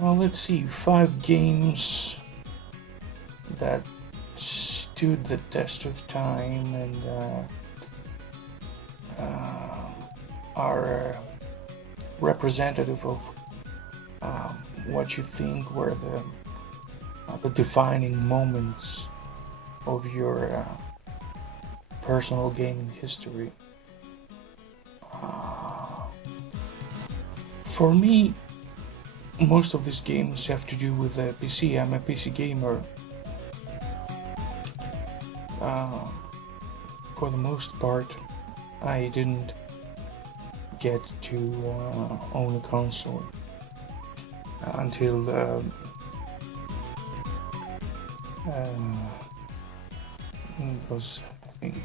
Well, let's see, 5 games that stood the test of time and are representative of what you think were the defining moments of your personal gaming history. For me, most of these games have to do with a PC. I'm a PC gamer. For the most part, I didn't get to own a console until it was, I think,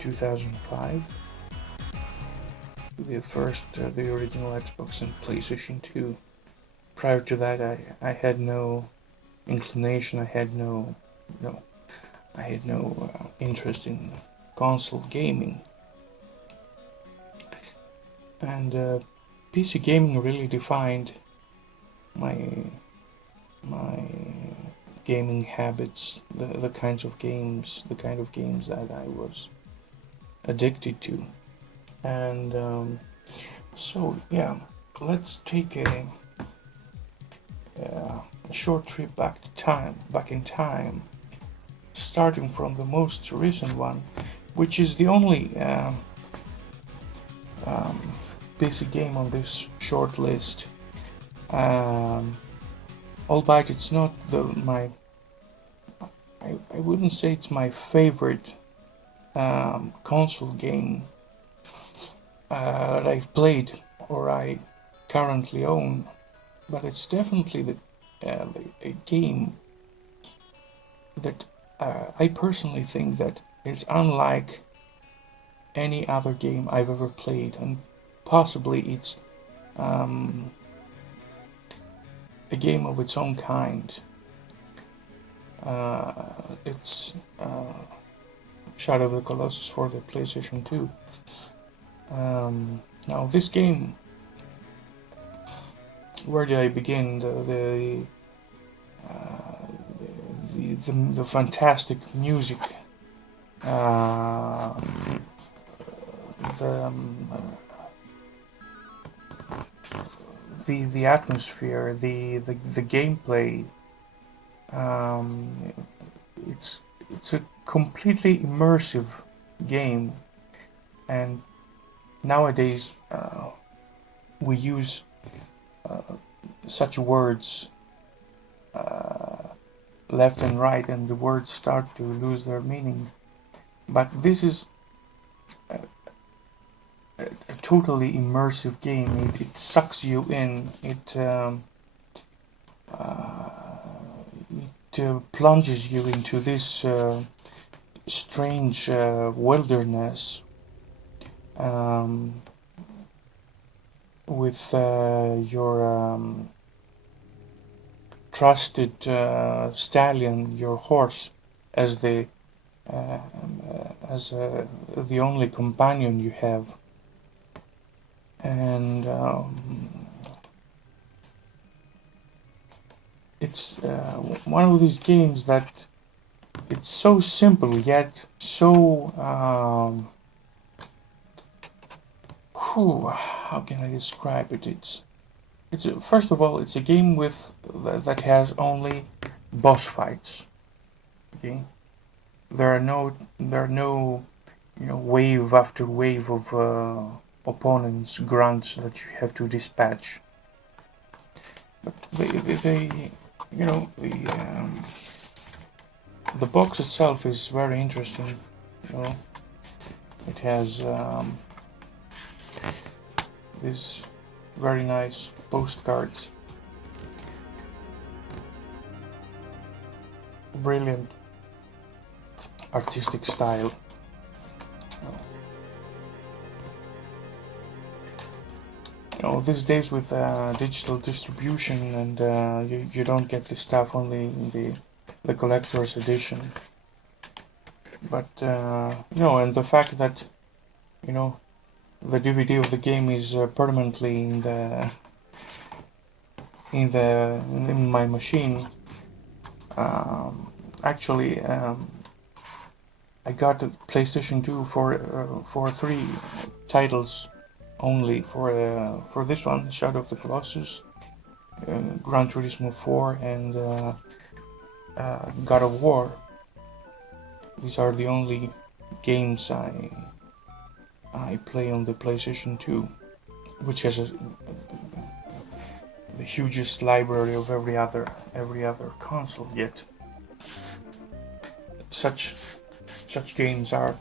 2005. The original Xbox and PlayStation 2. Prior to that, I had no inclination. I had no interest in console gaming, and PC gaming really defined my gaming habits, the kind of games that I was addicted to. And so yeah, let's take a short trip back in time, starting from the most recent one, which is the only PC game on this short list. Albeit it's not I wouldn't say it's my favorite console game that I've played or I currently own, but it's definitely a game that I personally think that it's unlike any other game I've ever played, and possibly it's a game of its own kind. It's Shadow of the Colossus for the PlayStation 2. Now this game, where do I begin? The fantastic music, the atmosphere, the gameplay. It's a completely immersive game, and nowadays we use such words left and right, and the words start to lose their meaning. But this is a totally immersive game. It sucks you in. It plunges you into this strange wilderness with your trusted stallion, your horse, as the only companion you have, and it's one of these games that it's so simple yet so how can I describe it? It's first of all, it's a game that has only boss fights. Okay, there are no wave after wave of opponents, grunts that you have to dispatch. But the box itself is very interesting. It has these very nice postcards, brilliant artistic style. These days with digital distribution, and you don't get the stuff only in the collector's edition. But and the fact that the DVD of the game is permanently in in my machine. Actually, I got a PlayStation 2 for 3 titles only. For this one, Shadow of the Colossus, Gran Turismo 4, and God of War. These are the only games I play on the PlayStation 2, which has the hugest library of every other console. Yet such games are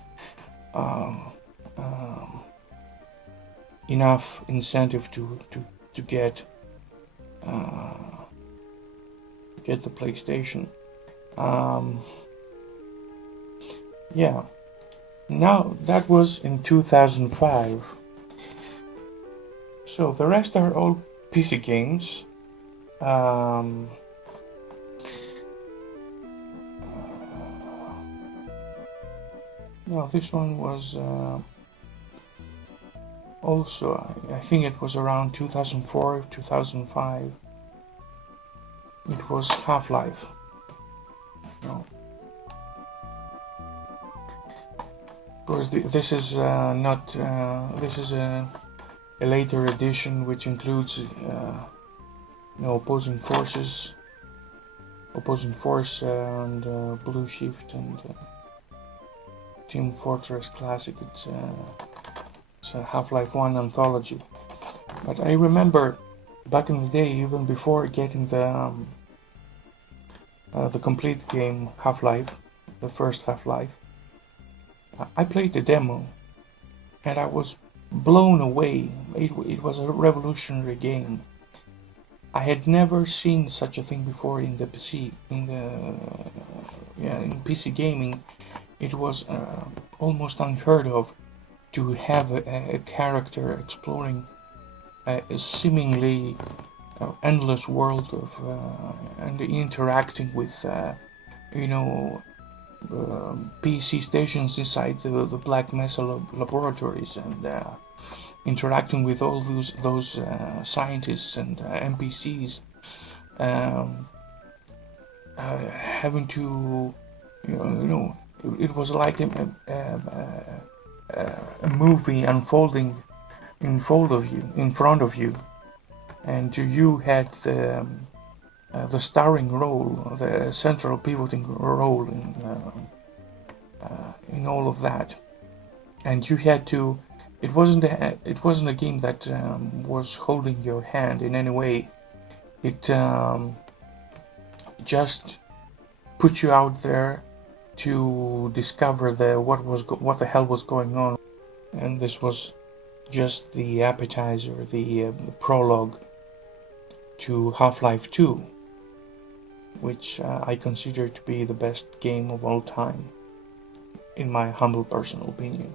enough incentive to get the PlayStation. Yeah. Now that was in 2005. So the rest are all PC games. No, this one was also, I think it was around 2004, 2005. It was Half-Life. No. Of course, this is not. This is a later edition, which includes, opposing force, and Blue Shift and Team Fortress Classic. It's a Half-Life 1 anthology. But I remember back in the day, even before getting the complete game Half-Life, the first Half-Life, I played the demo, and I was blown away. It was a revolutionary game. I had never seen such a thing before in the PC. In PC gaming, it was almost unheard of to have a character exploring a seemingly endless world of and interacting with PC stations inside the Black Mesa laboratories, and interacting with all those scientists and NPCs, having to, it was like a movie unfolding in front of you, and you had the starring role, the central pivoting role in all of that, and you had to. It wasn't a game that was holding your hand in any way. It just put you out there to discover what the hell was going on, and this was just the appetizer, the prologue to Half-Life 2, which I consider to be the best game of all time, in my humble personal opinion.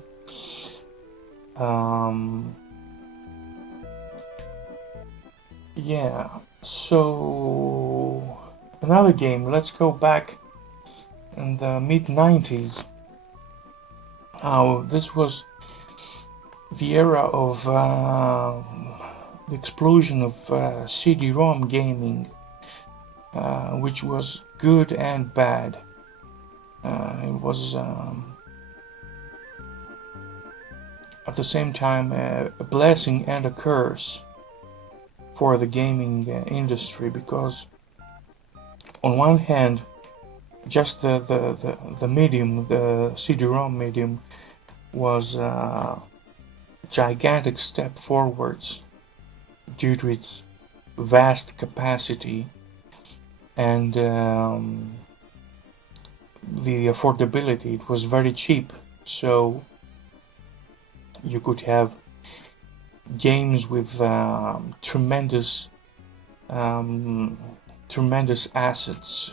Yeah, so another game, let's go back in the mid-90s. This was the era of the explosion of CD-ROM gaming, which was good and bad. It was at the same time a blessing and a curse for the gaming industry, because on one hand, just the medium, the CD-ROM medium, was a gigantic step forwards due to its vast capacity and the affordability. It was very cheap, so you could have games with tremendous assets,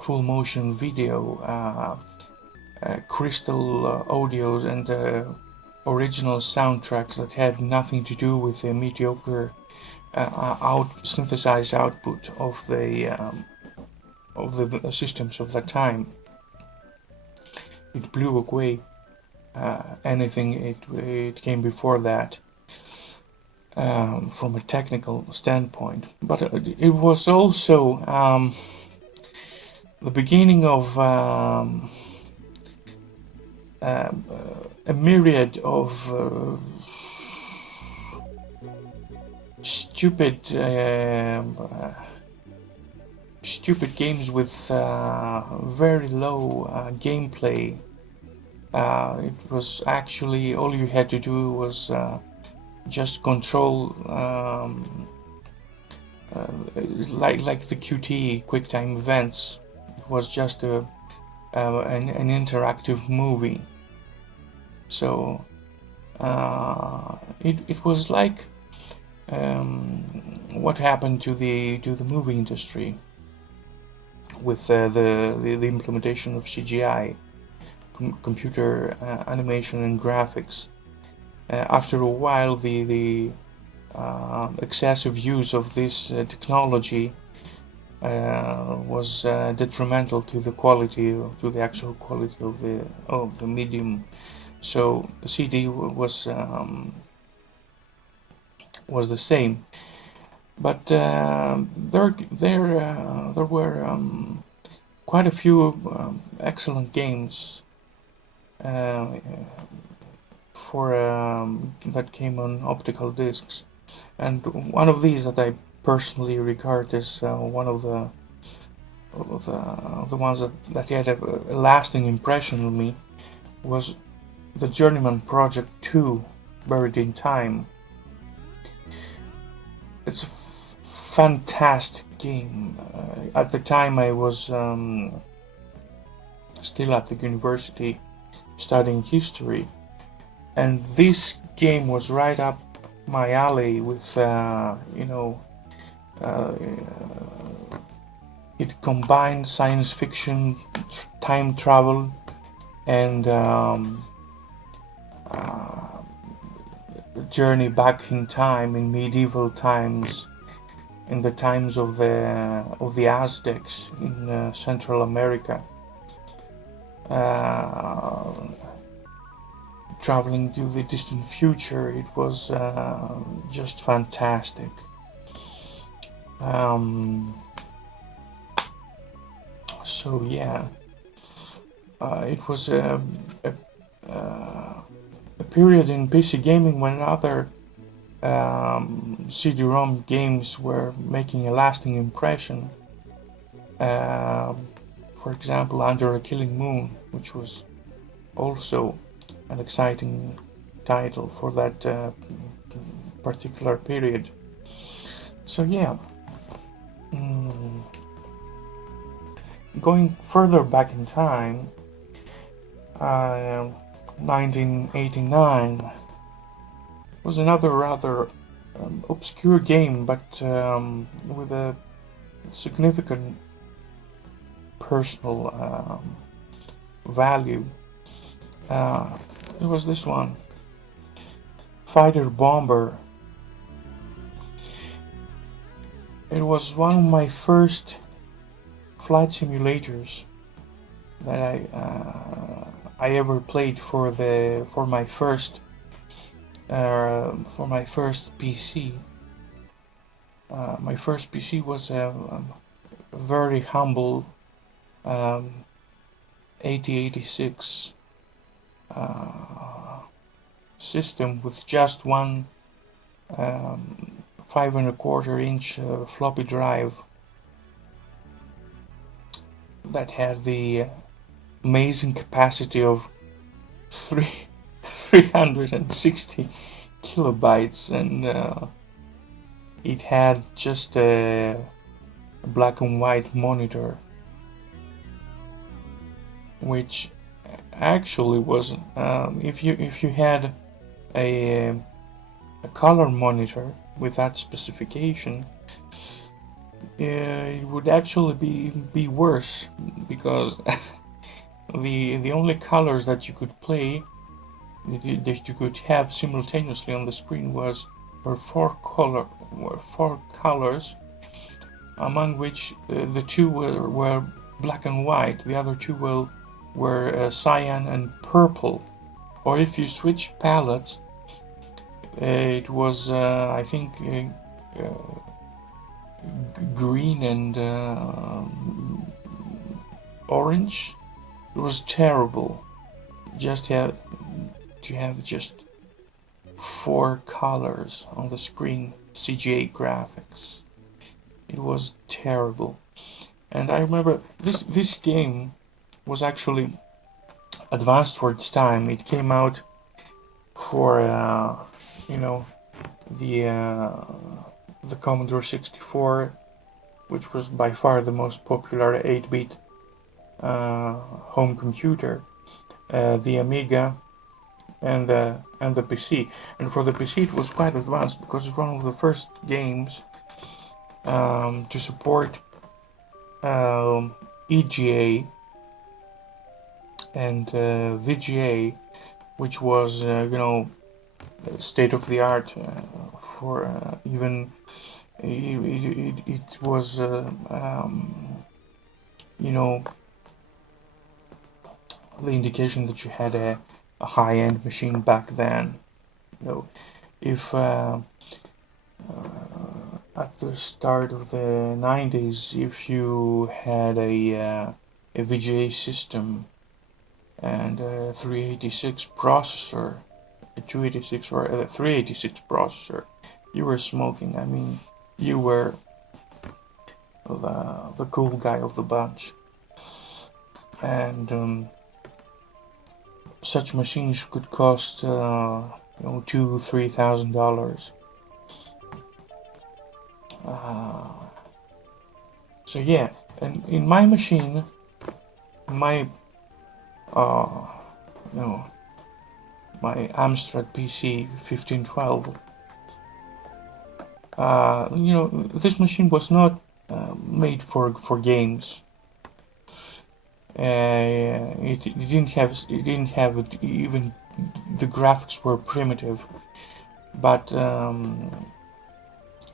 full motion video, crystal audios, and original soundtracks that had nothing to do with the mediocre synthesized output of the systems of that time. It blew away anything it came before that. from a technical standpoint, but it was also the beginning of a myriad of stupid games with very low gameplay. It was actually all you had to do was just control like the QT QuickTime events. It was just an interactive movie. So it was like what happened to the movie industry with the implementation of CGI, computer animation and graphics. After a while, the excessive use of this technology was detrimental to the quality, to the actual quality of the medium. So the CD was the same, but there were quite a few excellent games for that came on optical discs, and one of these that I personally regard as one of the ones that had a lasting impression on me was the Journeyman Project 2, Buried in Time. It's a fantastic game. At the time I was still at the university studying history, and this game was right up my alley with it combined science fiction, time travel, and journey back in time in medieval times, in the times of the Aztecs in Central America, traveling to the distant future. It was just fantastic. So yeah, it was a period in PC gaming when other CD-ROM games were making a lasting impression. For example, Under a Killing Moon, which was also an exciting title for that particular period. So yeah, going further back in time, 1989 was another rather obscure game, but with a significant personal value. It was this one, Fighter Bomber. It was one of my first flight simulators that I ever played for my first PC. My first PC was a very humble 8086 system with just one 5.25-inch floppy drive that had the amazing capacity of 360 kilobytes, and it had just a black and white monitor, which actually was if you had a color monitor with that specification, it would actually be worse, because the only colors that you could play, that you could have simultaneously on the screen, were four colors, among which the two were black and white. The other two were cyan and purple. Or if you switch palettes, It was, I think, green and orange. It was terrible. Just had to have just 4 colors on the screen, CGA graphics. It was terrible. And I remember this game was actually advanced for its time. It came out for the Commodore 64, which was by far the most popular 8-bit home computer, the Amiga, and the PC. And for the PC, it was quite advanced because it's one of the first games to support EGA and VGA, which was state of the art for even it was the indication that you had a high-end machine back then. If at the start of the 90s, if you had a VGA system and a 386 processor, a 286 or a 386 processor, you were smoking. I mean, you were the cool guy of the bunch. And such machines could cost $2,000-3,000. So yeah, and in my machine, my Amstrad PC 1512, this machine was not made for games. It didn't have even the graphics were primitive, but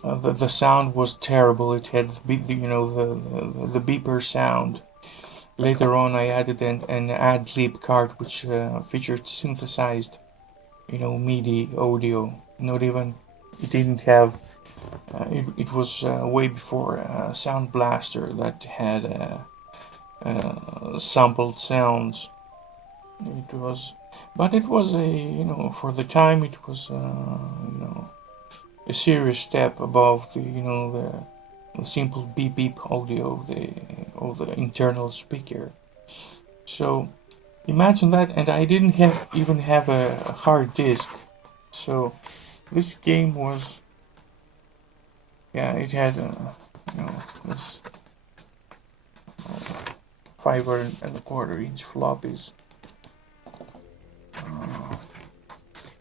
the sound was terrible. It had the beeper sound. Later on, I added an ad-lib card which featured synthesized, MIDI audio. Not even it didn't have. It was way before Sound Blaster that had sampled sounds. It was a for the time it was a serious step above the simple beep beep audio of the internal speaker. So imagine that, and I didn't even have a hard disk. So this game was, it had this 5.25-inch floppies.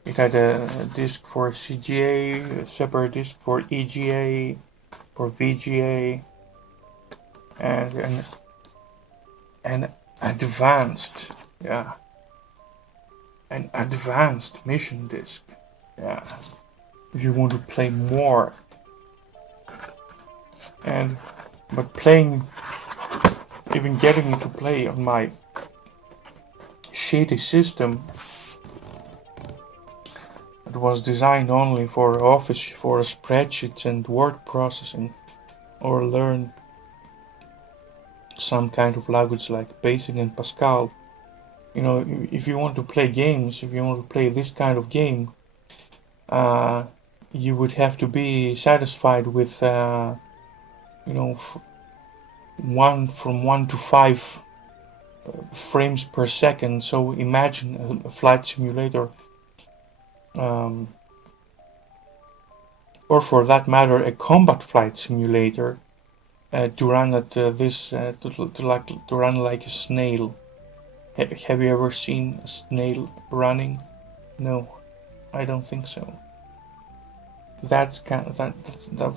It had a disk for CGA, a separate disk for EGA, for VGA, and an advanced mission disk. If you want to play more. But even getting to play on my shitty system, it was designed only for Office, for spreadsheets and word processing, or learn some kind of language like Basic and Pascal. If you want to play games, if you want to play this kind of game, you would have to be satisfied with from 1 to 5 frames per second. So imagine a flight simulator, or for that matter a combat flight simulator, to run at to run like a snail. Have you ever seen a snail running? No, I don't think so. That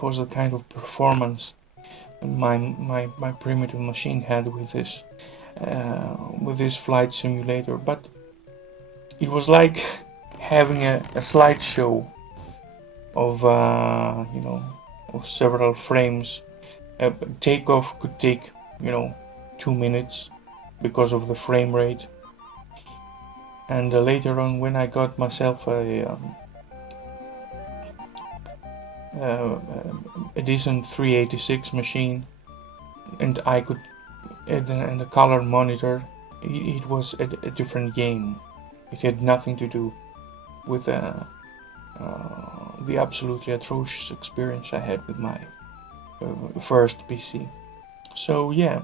was the kind of performance my primitive machine had with this flight simulator. But it was like having a slideshow of several frames. Takeoff could take 2 minutes because of the frame rate. And later on, when I got myself a a decent 386 machine, and I could, and a color monitor. It was a different game. It had nothing to do with the absolutely atrocious experience I had with my first PC. So yeah,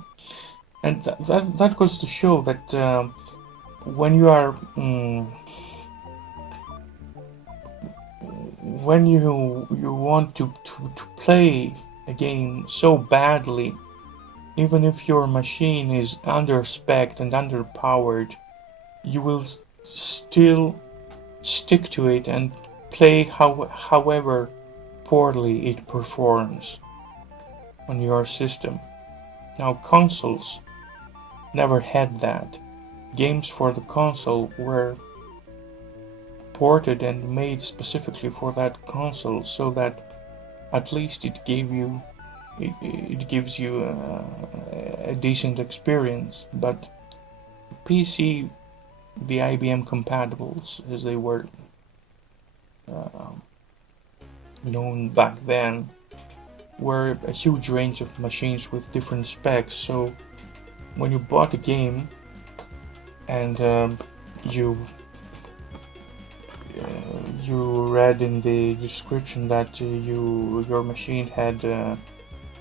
and that goes to show that when you are when you want to play a game so badly, even if your machine is under-spec'd and underpowered, you will still stick to it and play however poorly it performs on your system. Now, consoles never had that. Games for the console were ported and made specifically for that console, so that at least it gives you a decent experience. But PC, the IBM compatibles, as they were known back then, were a huge range of machines with different specs. So when you bought a game and you read in the description that your machine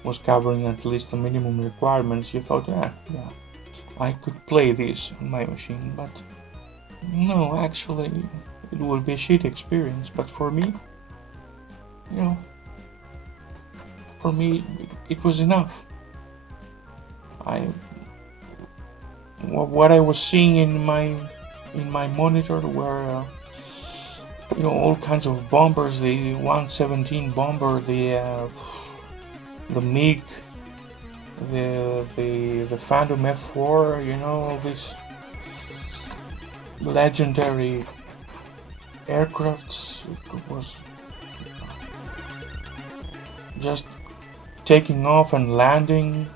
was covering at least the minimum requirements, you thought, yeah, I could play this on my machine. But no, actually, it will be a shit experience. But for me, for me, it was enough. What I was seeing in my monitor were all kinds of bombers, the 117 bomber, the MiG, the Phantom F4, all these legendary aircrafts. It was just taking off and landing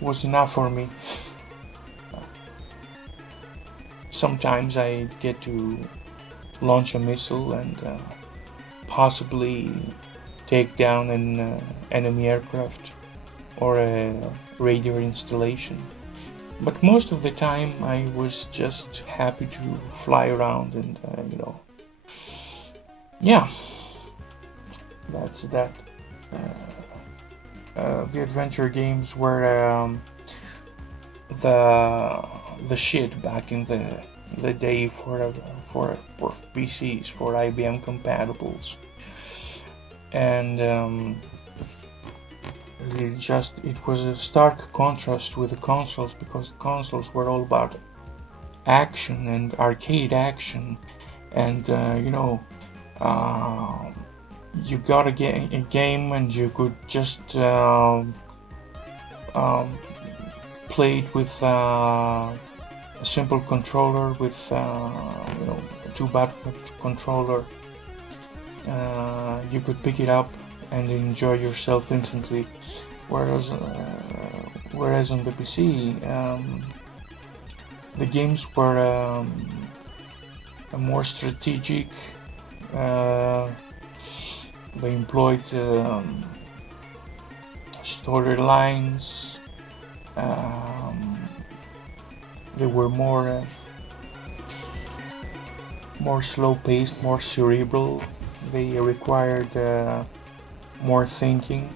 was enough for me. Sometimes I get to launch a missile and possibly take down an enemy aircraft or a radar installation. But most of the time I was just happy to fly around and, yeah, that's that. The adventure games were the shit back in the day for PCs, for IBM compatibles, and it was a stark contrast with the consoles, because the consoles were all about action and arcade action, and you got a game and you could just play it with a simple controller, with a 2-button controller. You could pick it up and enjoy yourself instantly, whereas on the PC the games were more strategic. They employed storylines. They were more slow-paced, more cerebral. They required more thinking.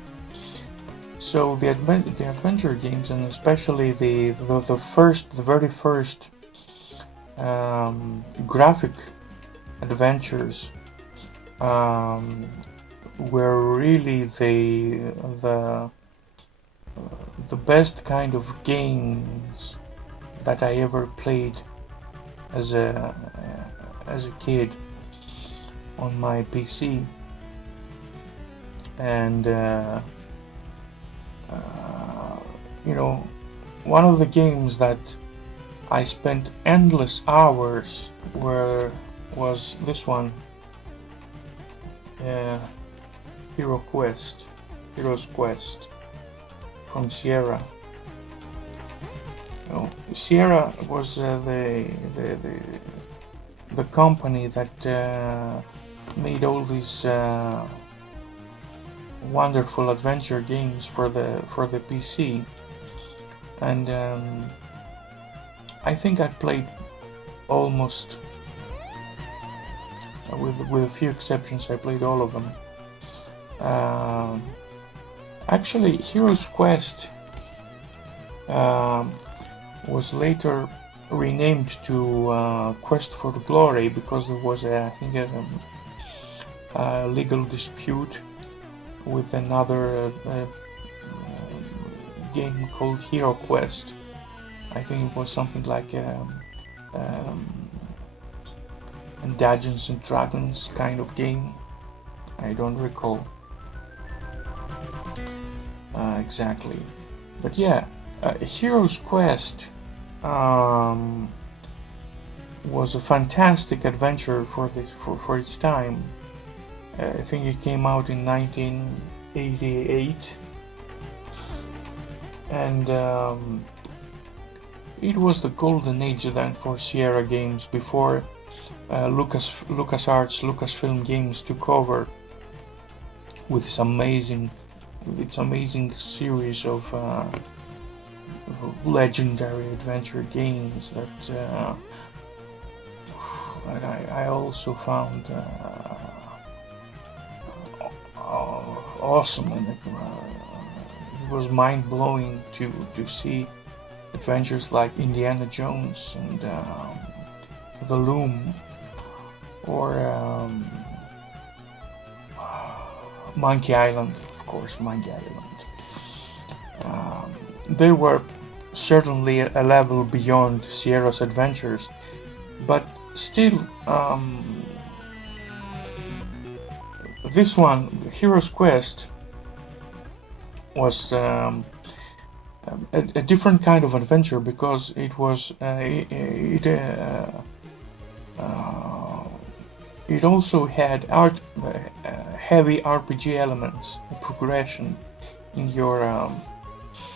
So the adventure games, and especially the very first graphic adventures, were really the best kind of games that I ever played as a kid on my PC. And one of the games that I spent endless hours was this one, Hero's Quest from Sierra. Sierra was the company that made all these wonderful adventure games for the PC, and I think I played almost, with a few exceptions, I played all of them. Actually, Hero's Quest was later renamed to Quest for Glory because there was I think a legal dispute with another game called Hero Quest. I think it was something like Dungeons and Dragons kind of game. I don't recall exactly, but yeah, Hero's Quest was a fantastic adventure for its time. I think it came out in 1988, and it was the golden age then for Sierra Games before LucasArts, Lucasfilm Games took over with its amazing series of legendary adventure games that I also found awesome, and it was mind-blowing to see adventures like Indiana Jones and The Loom, or Monkey Island, of course, Monkey Island. They were certainly a level beyond Sierra's adventures, but still, this one, Hero's Quest, was a different kind of adventure because it was it also had heavy RPG elements, progression in your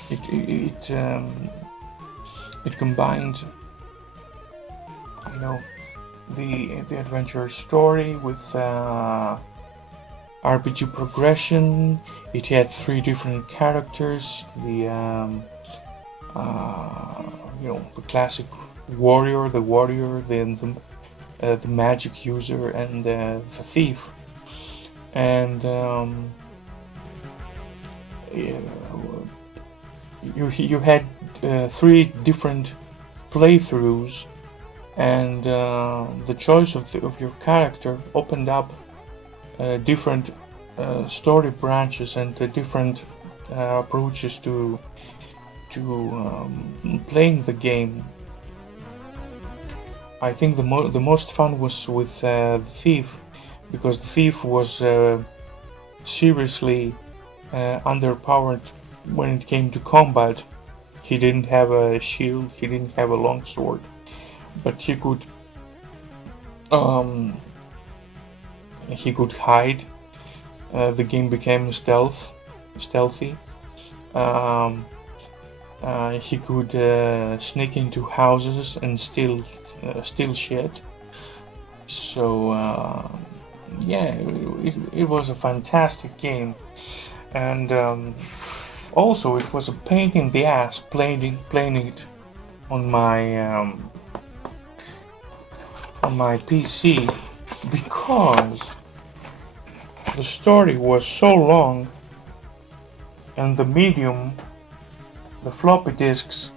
it combined, you know, the adventure story with RPG progression. It had 3 different characters: the the classic warrior, the magic user, and the thief. And you had 3 different playthroughs, and the choice of your character opened up different story branches and different approaches to playing the game. I think the most fun was with the thief, because the thief was seriously underpowered when it came to combat. He didn't have a shield, he didn't have a long sword, but he could hide. The game became stealthy. He could sneak into houses and steal shit. So yeah, it was a fantastic game, and also it was a pain in the ass playing it on my PC, because the story was so long and the floppy disks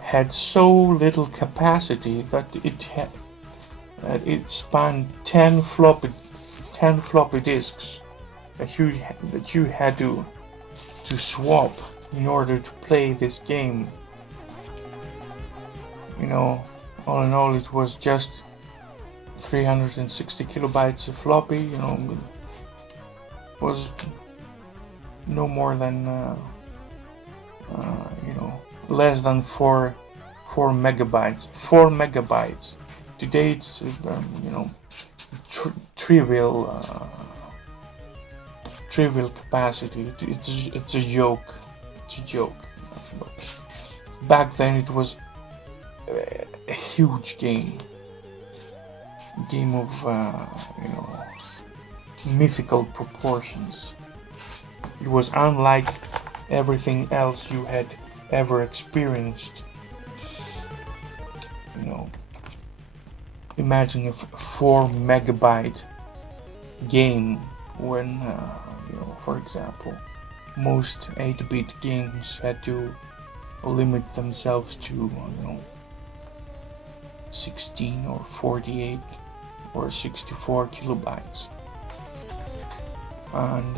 had so little capacity that it spanned 10 floppy disks that you had to swap in order to play this game. You know, all in all, it was just 360 kilobytes of floppy. You know, was no more than less than 4 megabytes. 4 megabytes. Today it's trivial capacity. It's a joke. It's a joke. But back then it was a huge game of mythical proportions. It was unlike everything else you had ever experienced. You know, imagine a 4 megabyte game when, you know, for example, most 8-bit games had to limit themselves to, you know, 16 or 48 or 64 kilobytes. And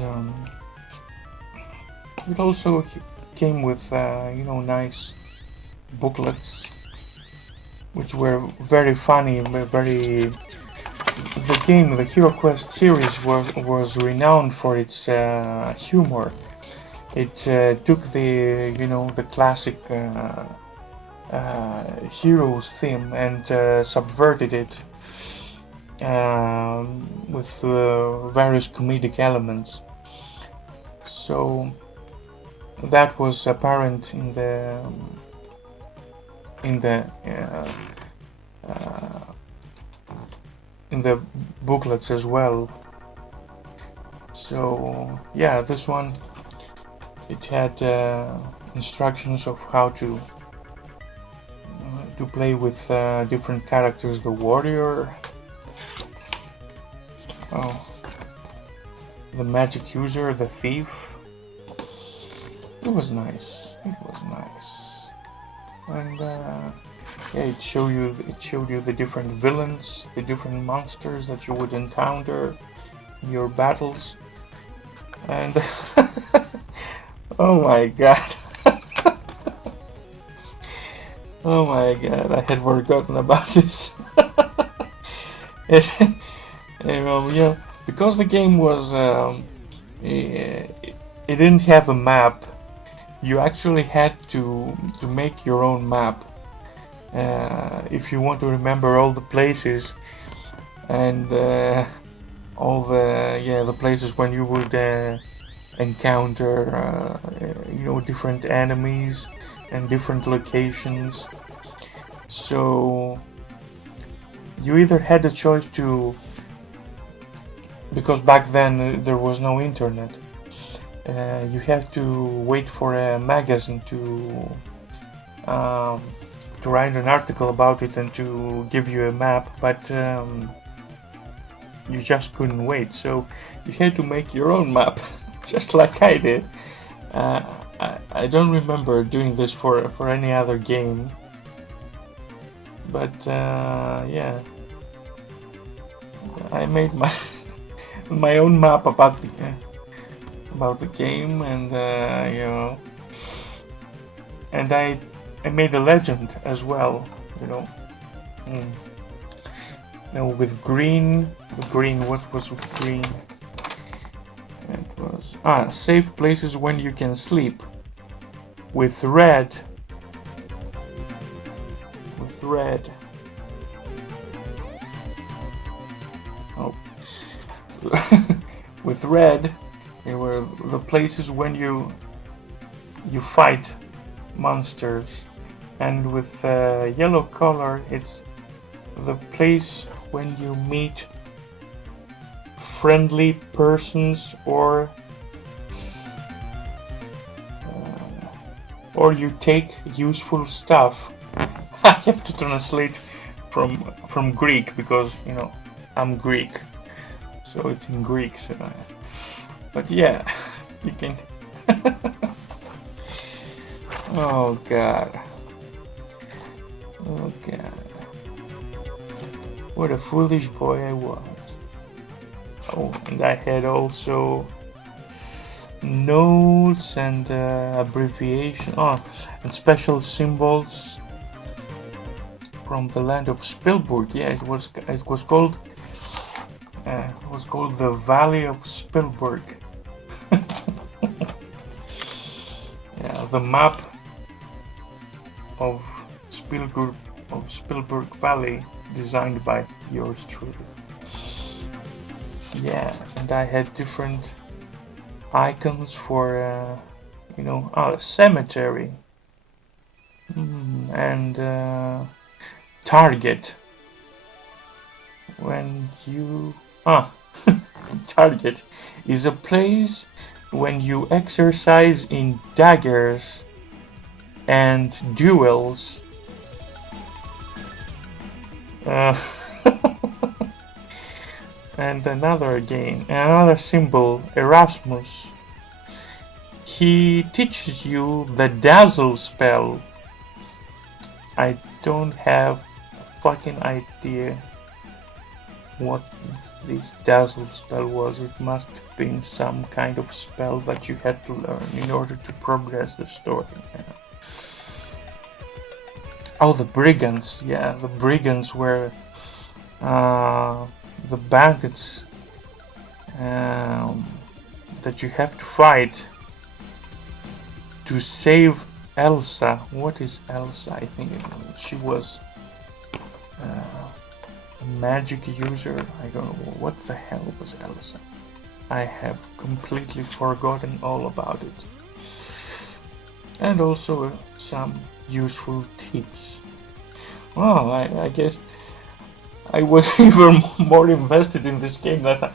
it also came with, you know, nice booklets, which were very funny, very. The game, the Hero Quest series, was renowned for its humor. It took the, you know, the classic heroes theme and subverted it with various comedic elements. So that was apparent in the booklets as well. So yeah, this one, it had instructions of how to play with different characters. The warrior, the magic user, the thief. It was nice. It was nice, and yeah, it showed you the different villains, the different monsters that you would encounter in your battles, and oh my god. Oh my god, I had forgotten about this. You know, because the game was, it didn't have a map. You actually had to make your own map if you want to remember all the places and all the places when you would encounter you know, different enemies and different locations. So you either had a choice to, because back then there was no internet, you have to wait for a magazine to write an article about it and to give you a map, but you just couldn't wait, so you had to make your own map, just like I did. I don't remember doing this for any other game, but yeah, I made my my own map about the game, and you know, and I made a legend as well, you know. No, with green. The green. What was with green? It was safe places when you can sleep. With red. With red. Oh. With red, they were the places when you fight monsters, and with yellow color, it's the place when you meet friendly persons or you take useful stuff. I have to translate from Greek because, you know, I'm Greek, so it's in Greek. So but yeah, you can. Oh god. Oh god. What a foolish boy I was. Oh, and I had also notes and abbreviation, and special symbols from the land of Spielberg. Yeah, it was called the Valley of Spielberg. Yeah, the map of Spielberg Valley, designed by yours truly. Yeah, and I had different icons for you know, cemetery, and target. When you target is a place when you exercise in daggers and duels. Uh, and another game, another symbol, Erasmus. He teaches you the dazzle spell. I don't have a fucking idea what this dazzle spell was. It must have been some kind of spell that you had to learn in order to progress the story. Yeah. Oh, the brigands. Yeah, the brigands were the bandits that you have to fight to save Elsa. What is Elsa? I think she was a magic user. I don't know what the hell was Elsa. I have completely forgotten all about it. And also some useful tips. Well, I guess I was even more invested in this game than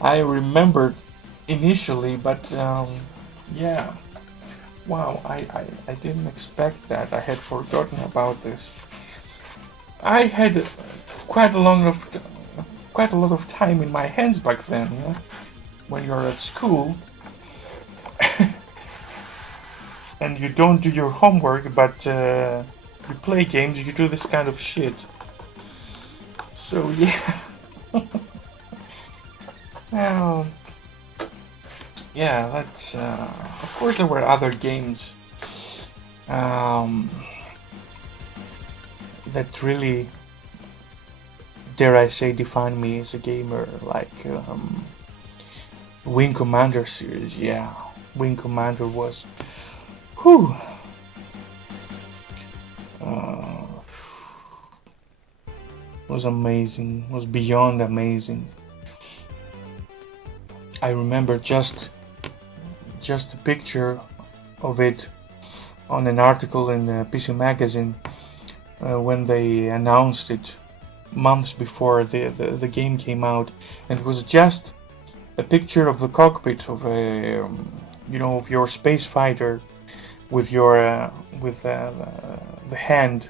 I remembered initially, but yeah. Wow, I didn't expect that. I had forgotten about this. I had quite a lot of time in my hands back then, yeah? When you're at school and you don't do your homework, but you play games, you do this kind of shit. So yeah. Well, yeah, that's of course there were other games that really, dare I say, define me as a gamer, like Wing Commander series. Yeah, Wing Commander was, whew, was amazing, was beyond amazing. I remember just a picture of it on an article in the PC Magazine when they announced it months before the game came out, and it was just a picture of the cockpit of a of your space fighter with your the hand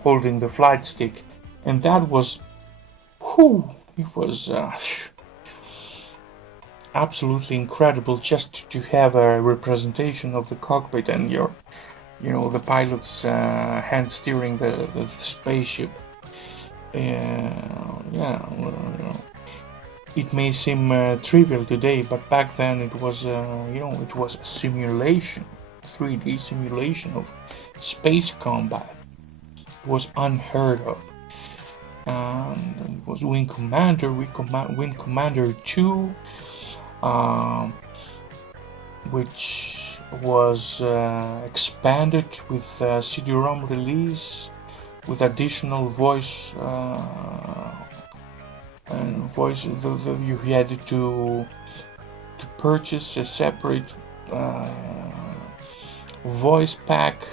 holding the flight stick, and that was, whew, it was absolutely incredible just to have a representation of the cockpit and your, the pilot's hand steering the spaceship. Yeah, it may seem trivial today, but back then it was, it was a simulation, 3D simulation of space combat. It was unheard of. And it was Wing Commander, Wing Commander 2, which was expanded with CD-ROM release, with additional voice and voice. You had to purchase a separate voice pack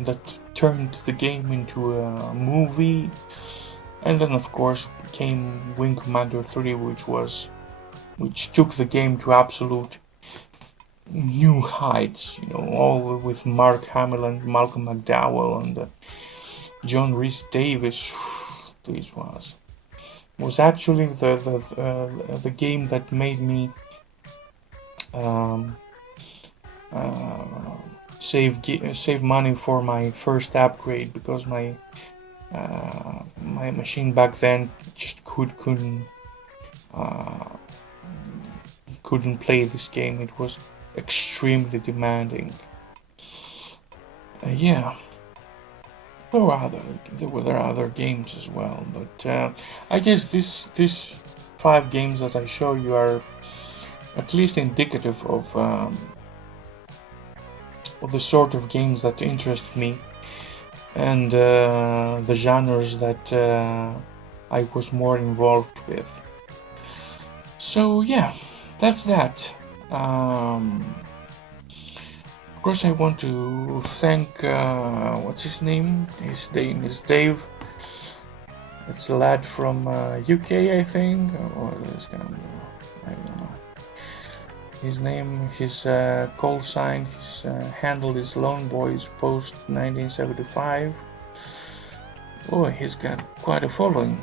that turned the game into a movie. And then of course came Wing Commander 3, which took the game to absolute new heights, all with Mark Hamill and Malcolm McDowell and John Rhys Davies. This was actually the game that made me save money for my first upgrade, because my machine back then just couldn't play this game. It was extremely demanding. Yeah, there were other games as well, but I guess these 5 games that I show you are at least indicative of the sort of games that interest me and the genres that I was more involved with. So yeah, that's that. Of course, I want to thank what's his name? His name is Dave. It's a lad from UK, I think, or this kind of, I don't know. His name, his call sign, his handle is Lone Boys Post 1975. Oh, he's got quite a following.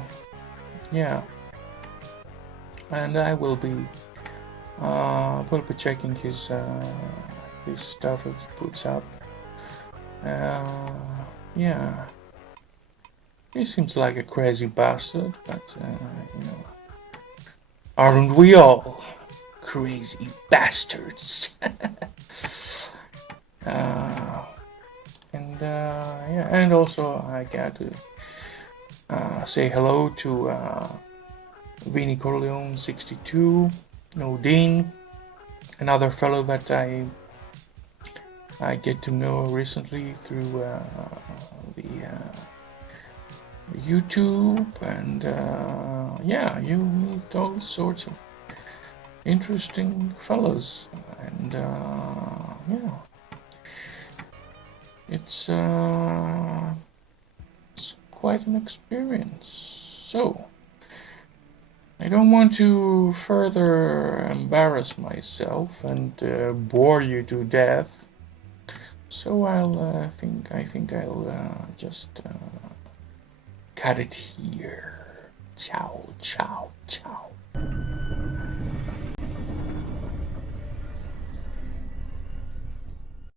Yeah, and I will be checking his stuff that he puts up. Yeah, he seems like a crazy bastard, but you know, aren't we all crazy bastards? Yeah, and also I got to say hello to Vinny Corleone 62, Odin, another fellow that I get to know recently through the YouTube, and yeah, you meet all sorts of interesting fellows, and yeah, it's quite an experience. So I don't want to further embarrass myself and bore you to death. So I think I'll just cut it here. Ciao, ciao, ciao.